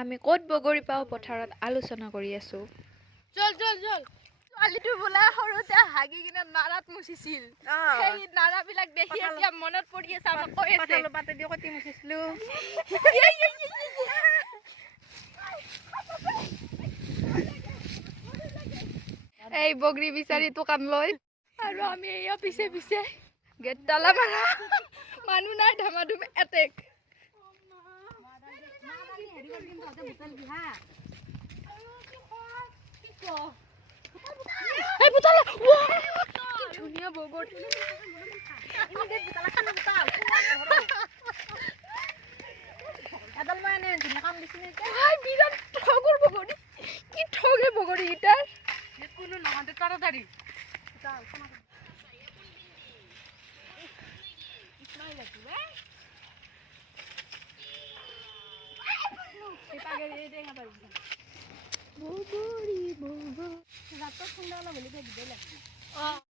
আমি ক'ত বগৰী পাওঁ পথাৰত আলোচনা কৰি আছো। চল চল চল ছোৱালীটো বোলে সৰুতে হাগি কিনে নাৰাত মুচিছিল। সেই নাৰাবিলাক দেখি এতিয়া মনত পৰি আছে আমাক কৈ আছে কঁঠালৰ পাতে দি কটি মুচিছিলো। এই বগৰী বিচাৰি দোকান লৈ আৰু আমি এয়া পিছে পিছে গেট তালা মাৰা মানুহ নাই ধমাধুম এটেক। ধুনীয়া বগৰী বিৰাট ঠগৰ বগৰী কি ঠগে বগৰী কেইটাৰ কোনো নহতে তাড়াতাড়ি বগৰী বগৰী ৰাতত ঠাণ্ডা অলপ হ'লে দিবই লাগিব।